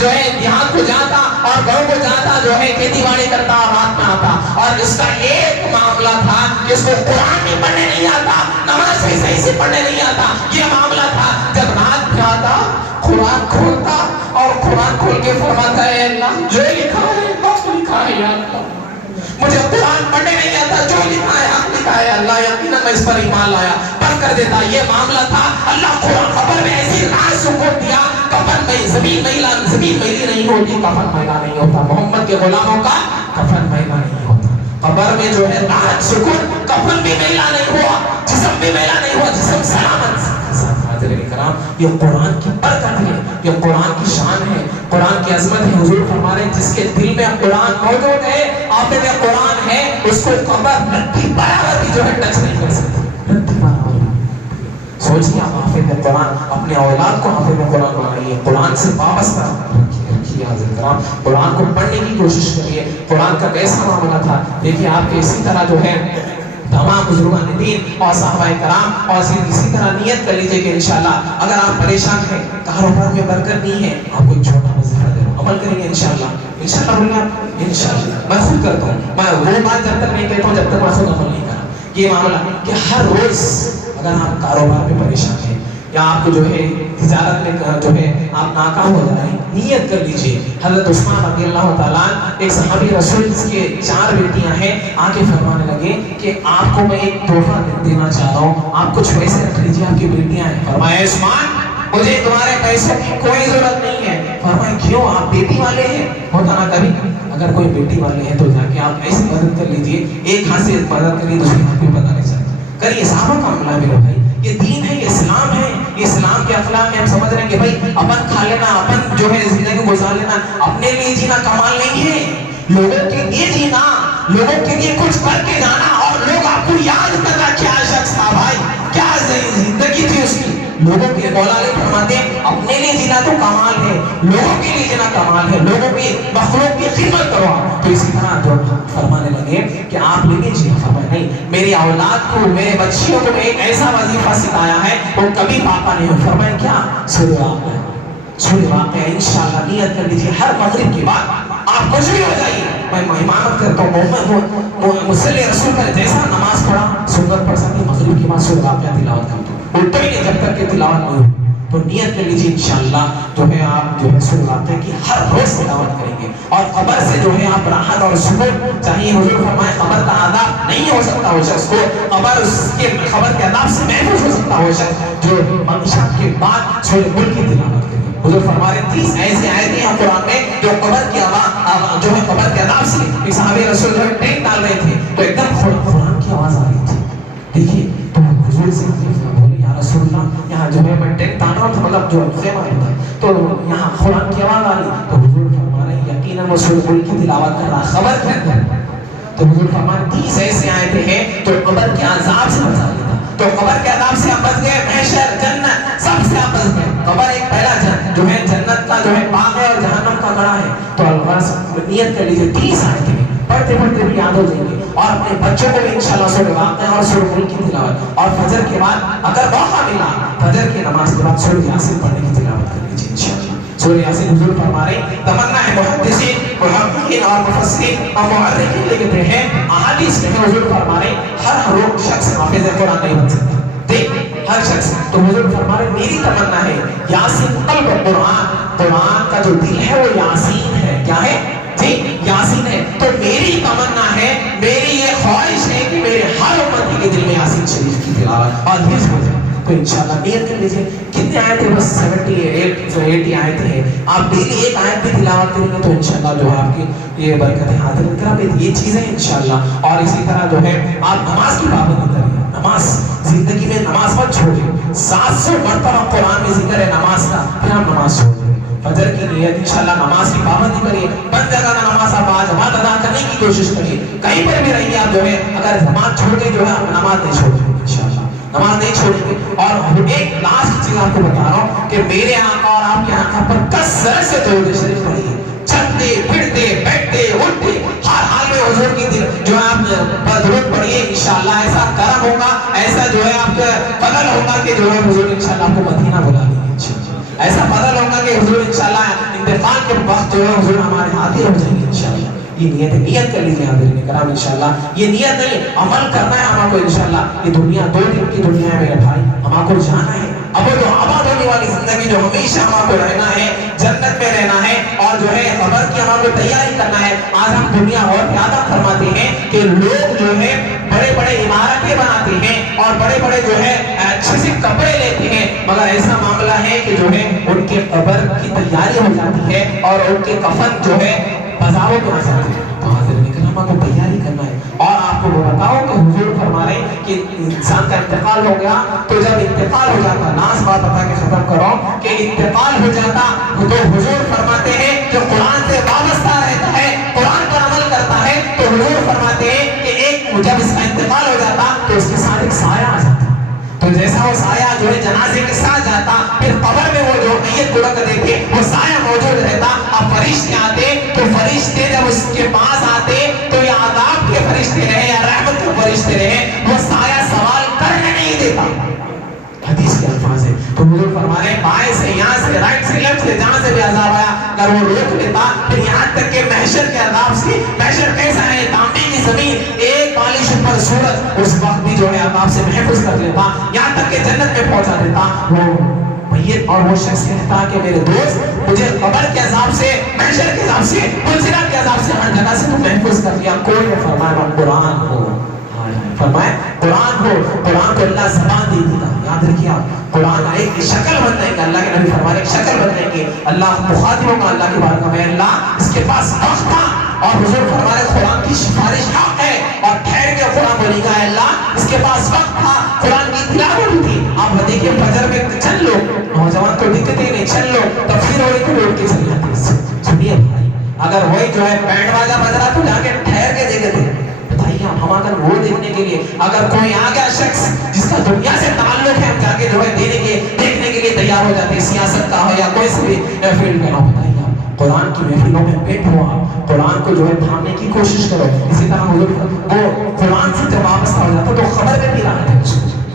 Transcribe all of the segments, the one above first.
جو ہے دیہات کو جاتا اور گاؤں کو جاتا, جو ہے کھیتی باڑی کرتا اور رات میں آتا, اور اس کا ایک معاملہ تھا کہ اس کو قرآن بھی پڑھنے نہیں آتا, نماز بھی صحیح سے پڑھنے نہیں آتا. یہ معاملہ تھا. جب رات میں آتا قرآن کھولتا اور قرآن کھول کے فرماتا ہے اللہ جو لکھا ہے حق لکھا ہے یا اللہ, مجھے قرآن پڑھنے نہیں آتا, جو لکھا ہے حق لکھا ہے اللہ, یقیناً میں اس پر ایمان لایا, پڑھ کر دیتا. یہ معاملہ تھا. اللہ قرآن قبر میں ایسی راز سکون دیا, کفن میں زمین میلی نہیں ہوتی, کفن میلا نہیں ہوتا. محمد کے غلاموں کا کفن میلا نہیں ہوتا. قبر میں جو ہے راحت سکون, کفن بھی میلا نہیں ہوا, جسم بھی میلا نہیں ہوا, جسم سلامت. یہ قرآن کی برکت ہے, یہ قرآن کی شان ہے, قرآن کی عظمت ہے. حضور فرما رہے ہیں جس کے دل میں قرآن موجود ہے, آپ میں قرآن ہے, اس کو قبر رتی برابر بھی جو ہے ٹچ نہیں کر سکتی. رتی برابر. سوچیے آپ حافظ قرآن, اپنے اولاد کو حافظ قرآن بنائیے, قرآن سے وابستہ رکھیے. قرآن کو پڑھنے کی کوشش کریے. قرآن کا کیسا معاملہ تھا دیکھیے آپ کے. اسی طرح جو ہے تمام بزرگان دین اور صحابہ کرام, اور اسی طرح نیت کر لیجئے کہ انشاءاللہ اگر آپ پریشان ہیں, کاروبار میں برکت نہیں ہے, آپ کو ایک چھوٹا وظیفہ دے رہا ہوں, عمل کریں گے انشاءاللہ. انشاءاللہ بولیے آپ انشاءاللہ. میں خود کرتا ہوں, میں وہ بات جب تک نہیں کہتا ہوں جب تک میں خود عمل نہیں کرا. یہ معاملہ کہ ہر روز اگر آپ کاروبار میں پریشان ہیں یا آپ کو جو ہے تجارت میں جو ہے آپ ناکام ہو جائیں, نیت کر لیجئے. حضرت عثمان رضی اللہ تعالیٰ, ایک صحابی رسول جس کے 4 بیٹیاں ہیں, آگے فرمانے لگے کہ آپ کو میں ایک تحفہ دینا چاہ رہا ہوں, آپ کچھ پیسے رکھ لیجئے, آپ کی بیٹیاں ہیں. فرمایا عثمان مجھے تمہارے پیسوں کی کوئی ضرورت نہیں ہے. فرمایا کیوں, آپ بیٹی والے ہیں. ہوتا نا کبھی اگر کوئی بیٹی والے ہیں تو جا کے آپ ایسی مدد کر لیجئے, ایک ہاتھ سے مدد کریے دوسری ہاتھ پہ پتہ نہیں چلتا. کریے, صحابہ کا معاملہ میرے بھائی, یہ دین ہے, یہ اسلام ہے. اسلام کے اخلاق میں ہم سمجھ رہے ہیں کہ بھائی اپن کھا لینا, اپن جو ہے زندگی گزار لینا, اپنے لیے جینا کمال نہیں ہے. لوگوں کے لیے جینا, لوگوں کے لیے کچھ کر کے جانا, اور لوگ آپ کو یاد کرنا کیا شخص تھا بھائی, کیا زندگی تھی اس کی. لوگوں کے مولا علیہ فرماتے ہیں اپنے لیے جینا تو کمال ہے, لوگوں کے لیے جینا کمال ہے, لوگوں کی مخلوق کی خدمت کرو. تو اسی طرح جو فرمانے لگے کہ آپ لیے جینا. فرمایا نہیں, میری اولاد کو, میرے بچیوں کو ایک ایسا وظیفہ سکھایا ہے وہ کبھی پاپا نہیں ہو. فرمایا کیا, سورہ واقعہ. انشاءاللہ نیت کر لیجیے ہر مغرب کے بعد آپ کچھ بھی ہو جائیے, میں امامت کرتا ہوں, مصلی رسول کا جیسا نماز پڑھا سنت پڑھ سکتی, مغرب کے بعد سورہ واقعہ تلاوت کرتا ہوں, اٹھتے ہی نہیں جب تک کہ تلاوت نہیں ہو. تو نیت کر لیجیے انشاءاللہ جو ہے آپ جو ہے سورہ واقعہ کی ہر روز تلاوت کریں گے, اور قبر سے جو ہے آپ راحت اور سکون چاہیے. حضور فرمائے قبر کا عذاب نہیں ہو سکتا وہ شخص کو, قبر کے عذاب سے محفوظ ہو سکتا وہ شخص جو عشاء کے بعد سورہ ملک کی تلاوت کرے. حضور فرما رہے 30 ایسے آیتیں ہیں قرآن میں جو قبر کی آواز جو ہے قبر کے عذاب سے. ایک صحابی رسول جو ہے ٹینک ڈال رہے تھے تو ایک دم قرآن کی آواز آ رہی تھی. دیکھیے تو حضور سے بولے یا رسول اللہ, یہاں جو ہے میں ٹینک ڈال رہا تھا, مطلب جو خیمہ ہوتا تو یہاں قرآن کی آواز آ رہی. تو حضور فرما رہے ہیں یقیناً وہ سورہ ملک کی تلاوت کر رہا خبر کے اندر. تو حضور فرما رہے 30 ایسے آیتیں ہیں تو قبر کے عذاب سے بچا لیتا. تو قبر کے عذاب سے آپ بچ گئے, محشر جنت سب سے آپ بچ گئے. قبر ایک پہلا جو ہے جنت کا جو ہے باغ ہے اور جہنم کا گڑھا ہے. تو اللہ نیت کر لیجیے 30 آیتیں پڑھتے پڑھتے بھی یاد ہو جائیں گے, اور اپنے بچوں کو بھی انشاءاللہ سورہ واقعہ اور سورہ ملک کی تلاوت, اور فجر کے بعد اگر موقع ملا فجر کی نماز کے بعد سورہ یاسین پڑھنے کی تلاوت کر لیجیے انشاءاللہ. سورہ یاسین حضور فرما رہے ہیں تمنا ہے محدثین, محققین اور مفسرین اور مؤرخین لکھتے ہیں, احادیث میں حضور فرما رہے ہیں ہر شخص حافظ قرآن نہیں بن سکتا. دیکھ ہر شخص. تو حضور فرما رہے میری تمنا ہے یاسین قلب قرآن, قرآن کا جو دل ہے وہ یاسین ہے. کیا ہے جی, یاسین ہے. تو میری تمنا ہے, میری یہ خواہش ہے کہ میرے ہر امتی کے دل میں یاسین شریف کی تلاوت اور حفظ ہو جائے. تو انشاءاللہ نیت کر لیجیے. کتنے آیتیں, بس 80 آیتیں ہیں. آپ ڈیلی ایک آیت بھی تلاوت کریں گے تو انشاءاللہ جو ہے آپ کی یہ برکتیں حاصل کریں. یہ چیزیں انشاءاللہ. اور اسی طرح جو ہے آپ نماز کی پابندی کریں. نماز زندگی میں نماز مت چھوڑیے. 700 مرتبہ قرآن میں ذکر ہے نماز کا, پھر آپ نماز چھوڑ دیں. فجر کی نیت انشاءاللہ نماز کی پابندی کریے. بند جگہ نماز آپ جماعت ادا کرنے کی کوشش کریے. کہیں پر بھی رہیے آپ جو ہے, اگر جماعت چھوڑ گئے جو ہے آپ نماز نہیں چھوڑیں گے انشاءاللہ, نماز نہیں چھوڑیں گے. اور ایک لاسٹ چیز آپ کو بتا رہا ہوں کہ میرے آقا اور آپ کے آقا پر کثرت سے درود شریف پڑھیے. چلتے پھرتے بیٹھتے اٹھتے ہر حال میں حضور کی جو ہے آپ درود پڑھیے. انشاءاللہ ایسا کرم ہوگا, ایسا جو ہے آپ کا فضل ہوگا کہ جو ہے حضور انشاءاللہ آپ کو مدینہ بلا لیں گے. ایسا فضل ہوگا کہ حضور انشاءاللہ انتقال کے وقت جو ہے حضور ہمارے حاضر ہو جائیں گے انشاءاللہ. یہ نیت کر لیجیے حاضرین کرام انشاءاللہ. یہ نیت نہیں عمل کرنا ہے ہم کو انشاءاللہ. یہ دنیا 2 دن کی دنیا ہے میرے بھائی, ہم کو جانا ہے. اب وہ جو آباد ہونے والی زندگی جو ہمیشہ ہم کو رہنا ہے, جنت میں رہنا ہے, اور جو ہے قبر کی ہم کو تیاری کرنا ہے. آج ہم دنیا اور زیادہ فرماتے ہیں کہ لوگ جو ہے بڑے بڑے عمارتیں بناتے ہیں اور بڑے بڑے جو ہے اچھے سے کپڑے لیتے ہیں, مگر ایسا معاملہ ہے کہ جو ہے ان کے قبر کی تیاری ہو جاتی ہے اور ان کے کفن جو ہے بازاروں میں آ جاتے ہیں. تو حاضر کرام کو تیاری کرنا ہے. اور آپ کو وہ بتاؤ کہ حضور فرما رہے ہیں کہ انسان کا انتقال ہو گیا تو جب انتقال ہو جاتا, ناس بات بتا کے ختم کرو کہ انتقال ہو جاتا تو حضور فرماتے ہیں جو قرآن سے وابستہ رہتا ہے, قرآن پر عمل کرتا ہے, تو حضور فرماتے ہیں کہ ایک جب اس کا انتقال ہو جاتا تو اس کے ساتھ ایک سایہ آ جاتا. تو جیسا وہ سایہ جو ہے جنازے کے ساتھ جاتا, پھر قبر میں وہ جو میت کو رکھ دیتے وہ سایہ موجود رہتا. اب فرشتے آتے تو فرشتے جب اس کے پاس آتے تو یہ عذاب کے فرشتے رہے یا رحمت کے فرشتے رہے, وہ سایہ سوال کرنے نہیں دیتا. حدیث کے الفاظ ہے. تو حضور فرما رہے ہیں بائیں سے, یہاں سے, رائٹ سے, لیفٹ سے, جہاں سے بھی عذاب آیا اگر وہ روک لیتا, پھر یہاں تک کہ محشر کے عذاب سے, محشر کیسا ہے تانبے کی زمین, ایک بالش پر سورج, اس وقت بھی جو ہے عذاب سے محفوظ کر لیتا, یہاں تک کہ جنت میں پہنچا دیتا وہ میت. اور وہ شخص کہتا کہ میرے دوست مجھے قبر کے عذاب سے, محشر کے عذاب سے, پلسرا کے عذاب سے, ہر جگہ سے تو محفوظ کر لیا. کوئی نے فرمایا قرآن ہو, فرمائے قرآن ہو. قرآن کو اللہ زبان دے دیتا. یاد رکھیے آپ, قرآن آئے کی شکل بدلیں گے, اللہ کے نبی فرمانے کی شکل بدلیں گے. اللہ مخاطبوں کا اللہ کی بارگاہ میں اللہ اس کے پاس وقت تھا, اور حضور فرمانے قرآن کی سفارش حق ہے, اور ٹھہر کے قرآن بولی گا اللہ اس کے پاس وقت تھا, قرآن کی تلاوت تھی. آپ دیکھیے فجر میں چل لو, نوجوان تو دقت ہی نہیں, چل لو تفسیر ہو رہی تو اٹھ کے چل جاتے. سنیے بھائی, اگر وہی جو ہے بینڈ باجا بج رہا تو جا کے ٹھہر کے دیکھتے تھے. ہم اگر وہ دیکھنے کے لیے, اگر کوئی آ گیا شخص جس کا دنیا سے تعلق ہے, ہم جا کے جو ہے دیکھنے کے لیے تیار ہو جاتے ہیں, سیاست کا ہو یا کوئی سے بھی فیلڈ میں. بتائیے آپ قرآن کی محفلوں میں بیٹھو, آپ قرآن کو جو ہے تھامنے کی کوشش کرو. اسی طرح حضور وہ قرآن سے جب وابستہ ہو جاتا تو خبر میں بھی رہا ہے.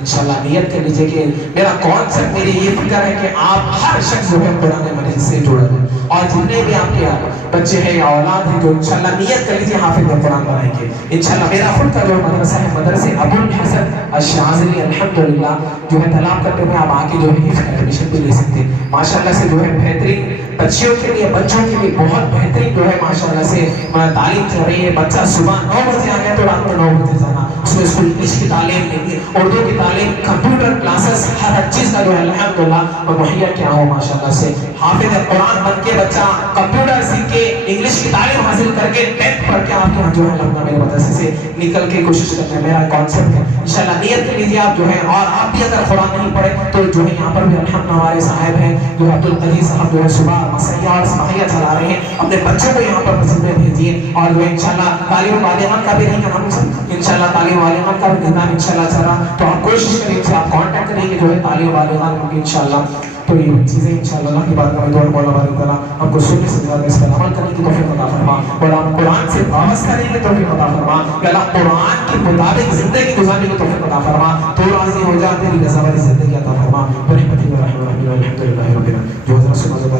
انشاءاللہ نیت کر لیجئے کہ میرا کانسیپٹ, میری یہ فکر ہے کہ آپ ہر شخص جو ہے قرآن مجید سے جڑا ہے, اور جتنے بھی آپ کے بچے ہیں یا اولاد ہیں جو انشاءاللہ نیت کر لیجئے حافظ قرآن بنائیں گے انشاءاللہ. میرا خود کا جو مدرسہ ہے مدرسے ابو الحسن الشاذلی الحمدللہ جو ہے طلاب کرتے ہوئے آپ آ کے جو ہے اس کا ایڈمیشن بھی لے سکتے ہیں. ماشاءاللہ سے جو ہے بہترین بچیوں کے لیے, بچوں کے لیے بہت بہترین جو ہے ماشاءاللہ سے تعلیم چل رہی ہے. بچہ صبح 9 بجے آ گیا تو رات کو 9 بجے جانا, اس میں انگلش کی تعلیم دیں گے, اردو کی تعلیم, کمپیوٹر کلاسز, ہر چیز کا جو ہے الحمدللہ مہیا کیا ہو ماشاءاللہ سے. حافظ قرآن بن کے بچہ کمپیوٹر سیکھ کے, انگلش کی تعلیم حاصل کر کے, 10th پڑھ کے آپ کے یہاں جو ہے لگنا میرے مدرسے سے نکل کے کوشش کرتے ہیں. میرا کانسیپٹ ہے انشاءاللہ نیت کر لیجیے آپ جو ہے. اور آپ بھی اگر قرآن نہیں پڑھے تو جو ہے یہاں پر بھی الحمدللہ ہمارے صاحب ہیں جو عبدالقدیر صاحب جو ہے صبح مسیح اور سماحیہ چلا رہے ہیں. اپنے بچوں کو یہاں پر مسجد میں بھیجیے, اور جو ہے انشاءاللہ تعلیم والدین کا بھی نہیں کرنا, انشاءاللہ تعلیم والدین کا بھی نظام انشاءاللہ چلا, تو آپ کوشش کریں کہ آپ کانٹیکٹ کریں کہ جو ہے تعلیم والدین کو انشاءاللہ. تو یہ چیزیں انشاءاللہ اللہ کی بات میں دعا مولا بارک تعالیٰ ہم کو سننے سے زیادہ اس پر عمل کرنے کی توفیق عطا فرما, اور ہم قرآن سے وابستہ رہنے کی توفیق عطا فرما, کہ اللہ قرآن کے مطابق زندگی گزارنے کی توفیق عطا فرما. تو راضی ہو جا, تیری رضا والی زندگی عطا فرما. برحمتک یا رحمۃ الرحیم, الحمدللہ رب العالمین. جو حضرت سے مذہب